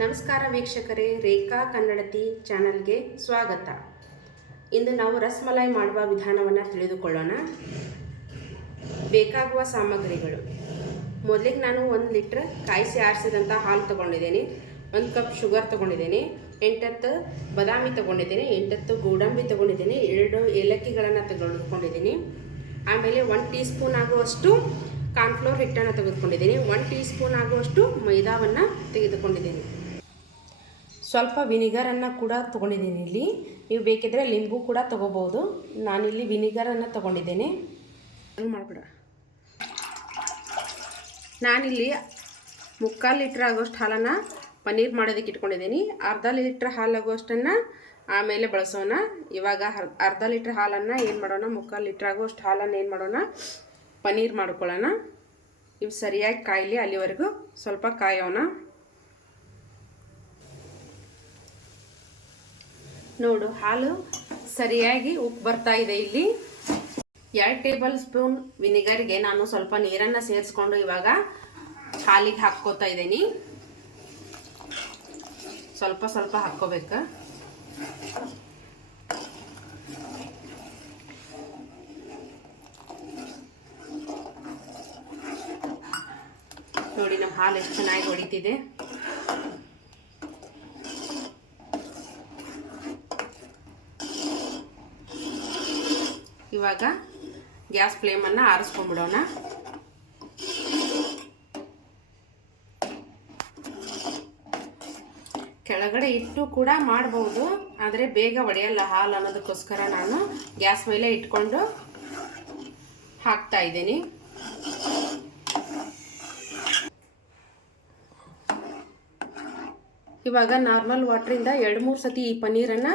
ನಮಸ್ಕಾರ ವೀಕ್ಷಕರೇ, ರೇಖಾ ಕನ್ನಡತಿ ಚಾನಲ್ಗೆ ಸ್ವಾಗತ. ಇಂದು ನಾವು ರಸಮಲೈ ಮಾಡುವ ವಿಧಾನವನ್ನು ತಿಳಿದುಕೊಳ್ಳೋಣ. ಬೇಕಾಗುವ ಸಾಮಗ್ರಿಗಳು. ಮೊದಲಿಗೆ ನಾನು ಒಂದು ಲೀಟ್ರ್ ಕಾಯಿಸಿ ಆರಿಸಿದಂಥ ಹಾಲು ತೊಗೊಂಡಿದ್ದೀನಿ. ಒಂದು ಕಪ್ ಶುಗರ್ ತೊಗೊಂಡಿದ್ದೀನಿ. ಎಂಟತ್ತು ಬದಾಮಿ ತೊಗೊಂಡಿದ್ದೀನಿ. ಎಂಟತ್ತು ಗೋಡಂಬಿ ತೊಗೊಂಡಿದ್ದೀನಿ. ಎರಡು ಏಲಕ್ಕಿಗಳನ್ನು ತೆಗೆದುಕೊಂಡಿದ್ದೀನಿ. ಆಮೇಲೆ ಒನ್ ಟೀ ಸ್ಪೂನ್ ಆಗುವಷ್ಟು ಕಾರ್ನ್ಫ್ಲೋರ್ ಹಿಟ್ಟನ್ನು ತೆಗೆದುಕೊಂಡಿದ್ದೀನಿ. ಒನ್ ಟೀ ಸ್ಪೂನ್ ಆಗುವಷ್ಟು ಮೈದಾವನ್ನು ತೆಗೆದುಕೊಂಡಿದ್ದೀನಿ. ಸ್ವಲ್ಪ ವಿನಿಗರನ್ನು ಕೂಡ ತೊಗೊಂಡಿದ್ದೀನಿ ಇಲ್ಲಿ. ನೀವು ಬೇಕಿದ್ರೆ ಲಿಂಬು ಕೂಡ ತೊಗೋಬೋದು. ನಾನಿಲ್ಲಿ ವಿನಿಗರನ್ನು ತೊಗೊಂಡಿದ್ದೇನೆ. ಮಾಡಿಬಿಡ. ನಾನಿಲ್ಲಿ ಮುಕ್ಕಾಲು ಲೀಟ್ರ್ ಆಗೋಷ್ಟು ಹಾಲನ್ನು ಪನ್ನೀರ್ ಮಾಡೋದಕ್ಕೆ ಇಟ್ಕೊಂಡಿದ್ದೀನಿ. ಅರ್ಧ ಲೀಟ್ರ್ ಹಾಲಾಗುವಷ್ಟನ್ನು ಆಮೇಲೆ ಬಳಸೋಣ. ಇವಾಗ ಅರ್ಧ ಲೀಟ್ರ್ ಹಾಲನ್ನು ಏನು ಮಾಡೋಣ? ಮುಕ್ಕಾಲು ಲೀಟ್ರ್ ಆಗುವಷ್ಟು ಹಾಲನ್ನು ಏನು ಮಾಡೋಣ? ಪನ್ನೀರ್ ಮಾಡ್ಕೊಳ್ಳೋಣ. ಇವು ಸರಿಯಾಗಿ ಕಾಯಲಿ ಅಲ್ಲಿವರೆಗೂ ಸ್ವಲ್ಪ ಕಾಯೋಣ. ನೋಡು, ಹಾಲು ಸರಿಯಾಗಿ ಉಪ್ಪು ಬರ್ತಾ ಇದೆ ಇಲ್ಲಿ. ಎರಡು ಟೇಬಲ್ ಸ್ಪೂನ್ ವಿನಿಗರ್ಗೆ ನಾನು ಸ್ವಲ್ಪ ನೀರನ್ನು ಸೇರಿಸ್ಕೊಂಡು ಇವಾಗ ಹಾಲಿಗೆ ಹಾಕ್ಕೋತಾ ಇದ್ದೀನಿ. ಸ್ವಲ್ಪ ಸ್ವಲ್ಪ ಹಾಕ್ಕೋಬೇಕು. ನೋಡಿ, ನಮ್ಮ ಹಾಲು ಎಷ್ಟು ಚೆನ್ನಾಗಿ ಹೊಡಿತಿದೆ. ಇವಾಗ ಗ್ಯಾಸ್ ಫ್ಲೇಮನ್ನು ಆರಿಸ್ಕೊಂಡ್ಬಿಡೋಣ ಕೆಳಗಡೆ ಇಟ್ಟು ಕೂಡ ಮಾಡ್ಬೋದು, ಆದರೆ ಬೇಗ ಒಡೆಯಲ್ಲ ಹಾಲು ಅನ್ನೋದಕ್ಕೋಸ್ಕರ ನಾನು ಗ್ಯಾಸ್ ಮೇಲೆ ಇಟ್ಕೊಂಡು ಹಾಕ್ತಾ ಇದ್ದೀನಿ. ಇವಾಗ ನಾರ್ಮಲ್ ವಾಟ್ರಿಂದ ಎರಡು ಮೂರು ಸತಿ ಈ ಪನ್ನೀರನ್ನು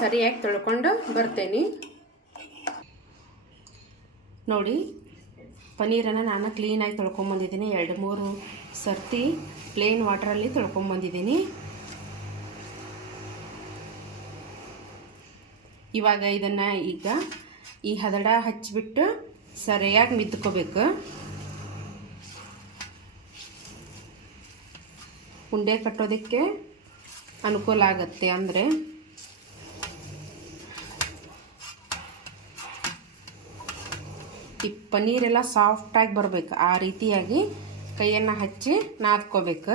ಸರಿಯಾಗಿ ತೊಳ್ಕೊಂಡು ಬರ್ತೇನೆ. ನೋಡಿ, ಪನ್ನೀರನ್ನು ನಾನು ಕ್ಲೀನಾಗಿ ತೊಳ್ಕೊಂಬಂದಿದ್ದೀನಿ ಎರಡು, ಮೂರು ಸರ್ತಿ ಪ್ಲೇನ್ ವಾಟ್ರಲ್ಲಿ ತೊಳ್ಕೊಂಬಂದಿದ್ದೀನಿ ಇವಾಗ ಇದನ್ನು ಈಗ ಈ ಹದಡ ಹಚ್ಚಿಬಿಟ್ಟು ಸರಿಯಾಗಿ ಮಿದ್ಕೋಬೇಕು ಉಂಡೆ ಕಟ್ಟೋದಕ್ಕೆ ಅನುಕೂಲ ಆಗುತ್ತೆ ಅಂದರೆ ಈ ಪನ್ನೀರೆಲ್ಲ ಸಾಫ್ಟಾಗಿ ಬರಬೇಕು. ಆ ರೀತಿಯಾಗಿ ಕೈಯನ್ನು ಹಚ್ಚಿ ನಾದ್ಕೋಬೇಕು.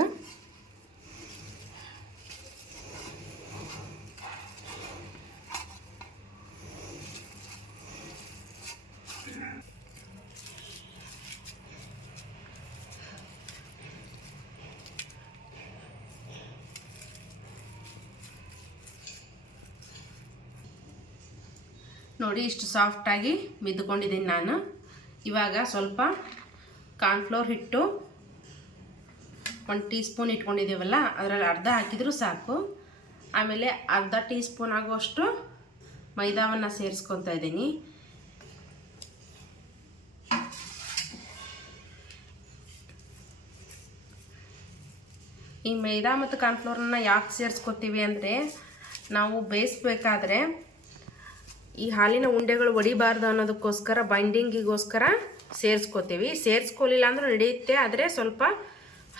ನೋಡಿ ಇಷ್ಟು ಸಾಫ್ಟಾಗಿ ಮಿದ್ಕೊಂಡಿದ್ದೀನಿ ನಾನು. ಇವಾಗ ಸ್ವಲ್ಪ ಕಾರ್ನ್ಫ್ಲೋರ್ ಹಿಟ್ಟು ಒಂದು ಟೀ ಸ್ಪೂನ್ ಇಟ್ಕೊಂಡಿದ್ದೀವಲ್ಲ, ಅದರಲ್ಲಿ ಅರ್ಧ ಹಾಕಿದರೂ ಸಾಕು. ಆಮೇಲೆ ಅರ್ಧ ಟೀ ಸ್ಪೂನ್ ಆಗುವಷ್ಟು ಮೈದಾವನ್ನು ಸೇರಿಸ್ಕೊತಾ ಇದ್ದೀನಿ. ಈ ಮೈದಾ ಮತ್ತು ಕಾರ್ನ್ಫ್ಲೋರನ್ನ ಯಾಕೆ ಸೇರಿಸ್ಕೊತೀವಿ ಅಂದರೆ ನಾವು ಬೇಯಿಸ್ಬೇಕಾದ್ರೆ ಈ ಹಾಲಿನ ಉಂಡೆಗಳು ಒಡಿಬಾರ್ದು ಅನ್ನೋದಕ್ಕೋಸ್ಕರ ಬೈಂಡಿಂಗಿಗೋಸ್ಕರ ಸೇರಿಸ್ಕೋತೀವಿ. ಸೇರಿಸ್ಕೊಲಿಲ್ಲ ಅಂದ್ರೆ ನಡೆಯುತ್ತೆ, ಆದರೆ ಸ್ವಲ್ಪ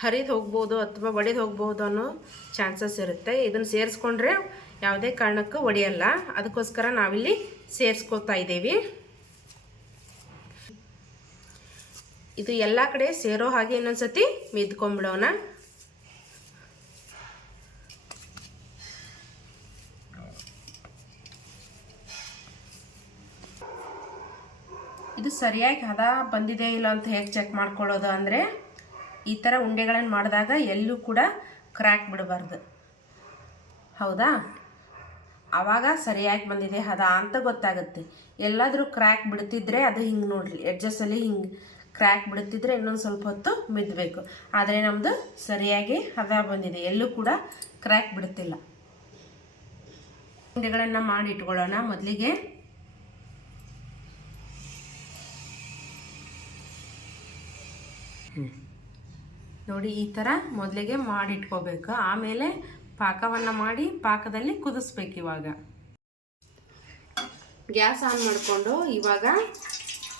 ಹರಿದು ಹೋಗ್ಬೋದು ಅಥವಾ ಒಡೆದು ಹೋಗ್ಬೋದು ಅನ್ನೋ ಚಾನ್ಸಸ್ ಇರುತ್ತೆ. ಇದನ್ನು ಸೇರಿಸ್ಕೊಂಡ್ರೆ ಯಾವುದೇ ಕಾರಣಕ್ಕೂ ಒಡೆಯಲ್ಲ. ಅದಕ್ಕೋಸ್ಕರ ನಾವಿಲ್ಲಿ ಸೇರಿಸ್ಕೋತಾ ಇದ್ದೀವಿ. ಇದು ಎಲ್ಲ ಕಡೆ ಸೇರೋ ಹಾಗೆ ಇನ್ನೊಂದ್ಸತಿ ಮಿದ್ಕೊಂಬಿಡೋಣ ಸರಿಯಾಗಿ ಹದ ಬಂದಿದೆ ಇಲ್ಲ ಅಂತ ಹೇಗೆ ಚೆಕ್ ಮಾಡ್ಕೊಳ್ಳೋದು ಅಂದರೆ ಈ ಥರ ಉಂಡೆಗಳನ್ನು ಮಾಡಿದಾಗ ಎಲ್ಲೂ ಕೂಡ ಕ್ರ್ಯಾಕ್ ಬಿಡಬಾರ್ದು. ಹೌದಾ? ಆವಾಗ ಸರಿಯಾಗಿ ಬಂದಿದೆ ಹದ ಅಂತ ಗೊತ್ತಾಗುತ್ತೆ. ಎಲ್ಲಾದರೂ ಕ್ರ್ಯಾಕ್ ಬಿಡ್ತಿದ್ರೆ ಅದು ಹಿಂಗೆ ನೋಡ್ರಿ ಎಡ್ಜಸ್ಸಲ್ಲಿ ಹಿಂಗೆ ಕ್ರ್ಯಾಕ್ ಬಿಡುತ್ತಿದ್ರೆ ಇನ್ನೊಂದು ಸ್ವಲ್ಪ ಹೊತ್ತು ಮಿದ್ದಬೇಕು ಆದರೆ ನಮ್ಮದು ಸರಿಯಾಗಿ ಹದ ಬಂದಿದೆ, ಎಲ್ಲೂ ಕೂಡ ಕ್ರ್ಯಾಕ್ ಬಿಡುತ್ತಿಲ್ಲ ಉಂಡೆಗಳನ್ನು ಮಾಡಿ ಇಟ್ಕೊಳ್ಳೋಣ ಮೊದಲಿಗೆ. ನೋಡಿ, ಈ ಥರ ಮೊದಲಿಗೆ ಮಾಡಿಟ್ಕೋಬೇಕು. ಆಮೇಲೆ ಪಾಕವನ್ನು ಮಾಡಿ ಪಾಕದಲ್ಲಿ ಕುದಿಸ್ಬೇಕು ಇವಾಗ. ಗ್ಯಾಸ್ ಆನ್ ಮಾಡಿಕೊಂಡು ಇವಾಗ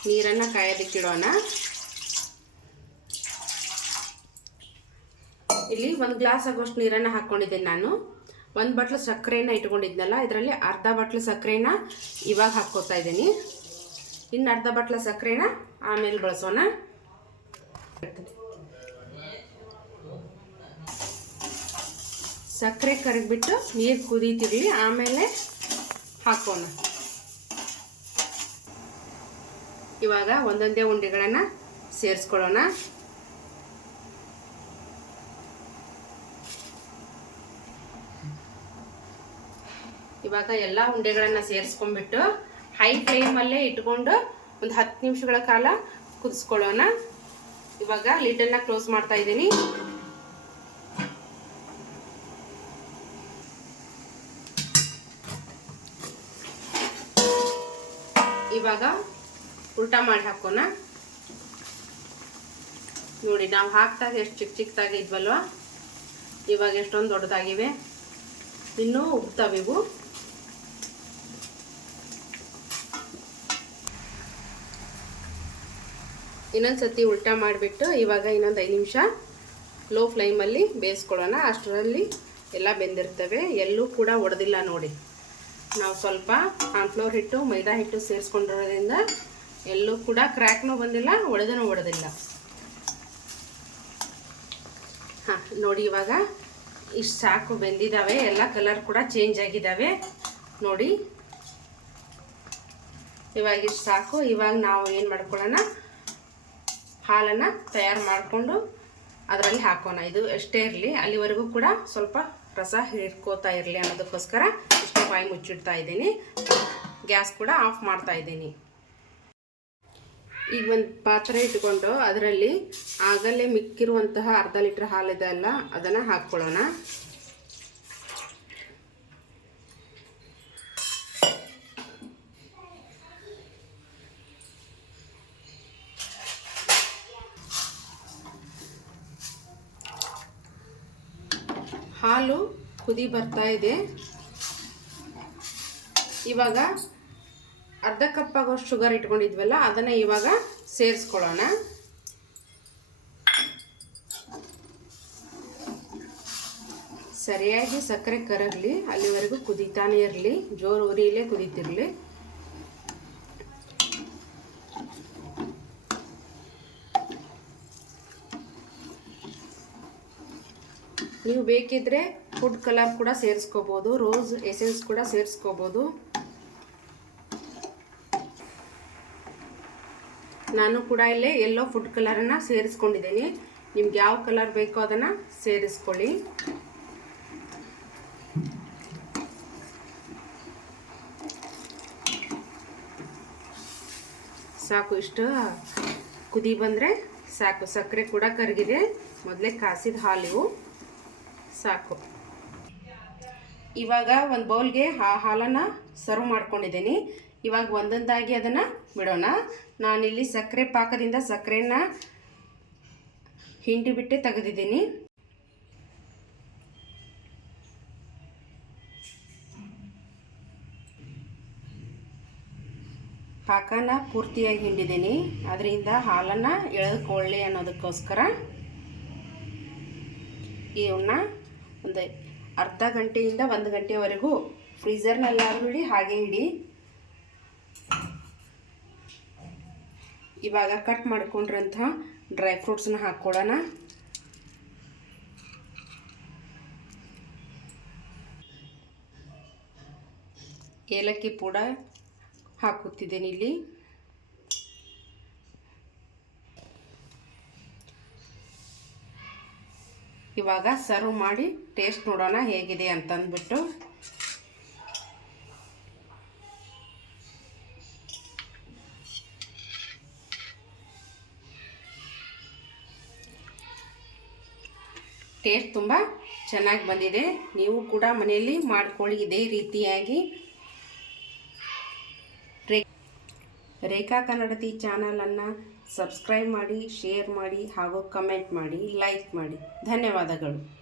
ನೀರನ್ನು ಕಾಯೋದಕ್ಕಿಡೋಣ ಇಲ್ಲಿ ಒಂದು ಗ್ಲಾಸ್ ಆಗೋಷ್ಟು ನೀರನ್ನು ಹಾಕ್ಕೊಂಡಿದ್ದೀನಿ ನಾನು. ಒಂದು ಬಟ್ಲು ಸಕ್ಕರೆನ ಇಟ್ಕೊಂಡಿದ್ನಲ್ಲ, ಇದರಲ್ಲಿ ಅರ್ಧ ಬಟ್ಲು ಸಕ್ಕರೆನ ಇವಾಗ ಹಾಕ್ಕೋತಾ ಇದ್ದೀನಿ. ಇನ್ನು ಅರ್ಧ ಬಟ್ಲು ಸಕ್ಕರೆನ ಆಮೇಲೆ ಬಳಸೋಣ. ಸಕ್ಕರೆ ಕರಗಿಬಿಟ್ಟು ನೀರು ಕುದೀತಿರ್ಲಿ, ಆಮೇಲೆ ಹಾಕೋಣ. ಇವಾಗ ಒಂದೊಂದೇ ಉಂಡೆಗಳನ್ನು ಸೇರಿಸ್ಕೊಳ್ಳೋಣ. ಇವಾಗ ಎಲ್ಲ ಉಂಡೆಗಳನ್ನು ಸೇರಿಸ್ಕೊಂಡ್ಬಿಟ್ಟು ಹೈ ಫ್ಲೇಮಲ್ಲೇ ಇಟ್ಕೊಂಡು ಒಂದು ಹತ್ತು ನಿಮಿಷಗಳ ಕಾಲ ಕುದಿಸ್ಕೊಳ್ಳೋಣ. ಇವಾಗ ಲಿಡನ್ನ ಕ್ಲೋಸ್ ಮಾಡ್ತಾ ಇದ್ದೀನಿ. ಇವಾಗ ಉಲ್ಟಾ ಮಾಡಿ ಹಾಕೋಣ. ನೋಡಿ, ನಾವು ಹಾಕಿದಾಗ ಎಷ್ಟು ಚಿಕ್ಕ ಚಿಕ್ಕದಾಗಿ ಇದ್ವಲ್ವ? ಇವಾಗ ಎಷ್ಟೊಂದು ದೊಡ್ಡದಾಗಿವೆ. ಇನ್ನೂ ಉಗ್ತಾವೆ ಇವು. ಇನ್ನೊಂದು ಸತಿ ಉಲ್ಟಾ ಮಾಡಿಬಿಟ್ಟು ಇವಾಗ ಇನ್ನೊಂದು ಐದು ನಿಮಿಷ ಲೋ ಫ್ಲೇಮಲ್ಲಿ ಬೇಯಿಸ್ಕೊಳ್ಳೋಣ. ಅಷ್ಟರಲ್ಲಿ ಎಲ್ಲ ಬೆಂದಿರ್ತವೆ. ಎಲ್ಲೂ ಕೂಡ ಒಡೆದಿಲ್ಲ ನೋಡಿ. ನಾವು ಸ್ವಲ್ಪ ಕಾರ್ನ್ಫ್ಲೋರ್ ಹಿಟ್ಟು, ಮೈದಾ ಹಿಟ್ಟು ಸೇರಿಸ್ಕೊಂಡಿರೋದ್ರಿಂದ ಎಲ್ಲೂ ಕೂಡ ಕ್ರ್ಯಾಕ್ನೂ ಬಂದಿಲ್ಲ, ಒಡೆದನೂ ಒಡೆದಿಲ್ಲ. ಹಾಂ, ನೋಡಿ ಇವಾಗ ಇಷ್ಟು ಸಾಕು ಬೆಂದಿದ್ದಾವೆ ಎಲ್ಲ ಕಲರ್ ಕೂಡ ಚೇಂಜ್ ಆಗಿದ್ದಾವೆ ನೋಡಿ. ಇವಾಗ ಇಷ್ಟು ಸಾಕು, ಇವಾಗ ನಾವು ಏನು ಮಾಡ್ಕೊಳ್ಳೋಣ? ಹಾಲನ್ನು ತಯಾರು ಮಾಡಿಕೊಂಡು ಅದರಲ್ಲಿ ಹಾಕೋಣ. ಇದು ಎಷ್ಟೇ ಇರಲಿ, ಅಲ್ಲಿವರೆಗೂ ಕೂಡ ಸ್ವಲ್ಪ ರಸ ಹಿಡ್ಕೋತಾ ಇರಲಿ ಅನ್ನೋದಕ್ಕೋಸ್ಕರ ಇಷ್ಟು ಬಾಯಿ ಮುಚ್ಚಿಡ್ತಾ ಇದ್ದೀನಿ. ಗ್ಯಾಸ್ ಕೂಡ ಆಫ್ ಮಾಡ್ತಾ ಇದ್ದೀನಿ. ಈಗ ಒಂದು ಪಾತ್ರೆ ಇಟ್ಕೊಂಡು ಅದರಲ್ಲಿ ಆಗಲೇ ಮಿಕ್ಕಿರುವಂತಹ ಅರ್ಧ ಲೀಟ್ರ್ ಹಾಲಿದೆ ಅಲ್ಲ, ಅದನ್ನು ಹಾಕ್ಕೊಳ್ಳೋಣ ಹಾಲು ಕುದಿ ಬರ್ತಾ ಇದೆ. ಇವಾಗ ಅರ್ಧ ಕಪ್ ಆಗೋಷ್ಟು ಶುಗರ್ ಇಟ್ಕೊಂಡಿದ್ವಲ್ಲ, ಅದನ್ನು ಇವಾಗ ಸೇರಿಸ್ಕೊಳ್ಳೋಣ. ಸರಿಯಾಗಿ ಸಕ್ಕರೆ ಕರಗಲಿ, ಅಲ್ಲಿವರೆಗೂ ಕುದೀತಾನೆ ಇರಲಿ, ಜೋರು ಉರಿಯಲ್ಲೇ ಕುದೀತಿರಲಿ. ನೀವು ಬೇಕಿದ್ರೆ ಫುಡ್ ಕಲರ್ ಕೂಡ ಸೇರಿಸ್ಕೋಬೋದು ರೋಸ್ ಎಸೆನ್ಸ್ ಕೂಡ ಸೇರಿಸ್ಕೋಬೋದು. ನಾನು ಕೂಡ ಇಲ್ಲೇ ಎಲ್ಲೋ ಫುಡ್ ಕಲರನ್ನು ಸೇರಿಸ್ಕೊಂಡಿದ್ದೀನಿ. ನಿಮ್ಗೆ ಯಾವ ಕಲರ್ ಬೇಕೋ ಅದನ್ನು ಸೇರಿಸ್ಕೊಳ್ಳಿ. ಸಾಕು, ಇಷ್ಟು ಕುದಿ ಬಂದರೆ ಸಾಕು. ಸಕ್ಕರೆ ಕೂಡ ಕರಗಿದೆ ಮೊದಲೇ ಕಾಸಿದ ಹಾಲು ಸಾಕು. ಇವಾಗ ಒಂದು ಬೌಲ್ಗೆ ಆ ಹಾಲನ್ನು ಸರ್ವ್ ಮಾಡ್ಕೊಂಡಿದ್ದೀನಿ. ಇವಾಗ ಒಂದೊಂದಾಗಿ ಅದನ್ನು ಬಿಡೋಣ. ನಾನಿಲ್ಲಿ ಸಕ್ಕರೆ ಪಾಕದಿಂದ ಸಕ್ಕರೆನ ಹಿಂಡಿ ಬಿಟ್ಟೆ ತೆಗೆದಿದ್ದೀನಿ. ಪಾಕನ ಪೂರ್ತಿಯಾಗಿ ಹಿಂಡಿದ್ದೀನಿ. ಅದರಿಂದ ಹಾಲನ್ನು ಎಳೆದುಕೊಳ್ಳಿ ಅನ್ನೋದಕ್ಕೋಸ್ಕರ. ಇವನ್ನ ಒಂದು ಅರ್ಧ ಗಂಟೆಯಿಂದ ಒಂದು ಗಂಟೆವರೆಗೂ ಫ್ರೀಝರ್ನಲ್ಲಾದ್ರೂ ಇಡಿ ಹಾಗೆ ಇಡಿ. ಇವಾಗ ಕಟ್ ಮಾಡ್ಕೊಂಡಿರೋಂಥ ಡ್ರೈ ಫ್ರೂಟ್ಸನ್ನ ಹಾಕ್ಕೊಳ್ಳೋಣ. ಏಲಕ್ಕಿ ಪೂಡ ಹಾಕುತ್ತಿದ್ದೇನೆ ಇಲ್ಲಿ. ಇವಾಗ ಸರ್ವ್ ಮಾಡಿ ಟೇಸ್ಟ್ ನೋಡೋಣ ಹೇಗಿದೆ ಅಂತಂದ್ಬಿಟ್ಟು. ಟೇಸ್ಟ್ ತುಂಬ ಚೆನ್ನಾಗಿ ಬಂದಿದೆ. ನೀವು ಕೂಡ ಮನೆಯಲ್ಲಿ ಮಾಡ್ಕೊಳ್ಳಿ ಇದೇ ರೀತಿಯಾಗಿ. ರೇಖಾ ಕನ್ನಡತಿ ಚಾನಲನ್ನು ಸಬ್ಸ್ಕ್ರೈಬ್ ಮಾಡಿ ಶೇರ್ ಮಾಡಿ ಹಾಗೂ ಕಮೆಂಟ್ ಮಾಡಿ ಲೈಕ್ ಮಾಡಿ. ಧನ್ಯವಾದಗಳು.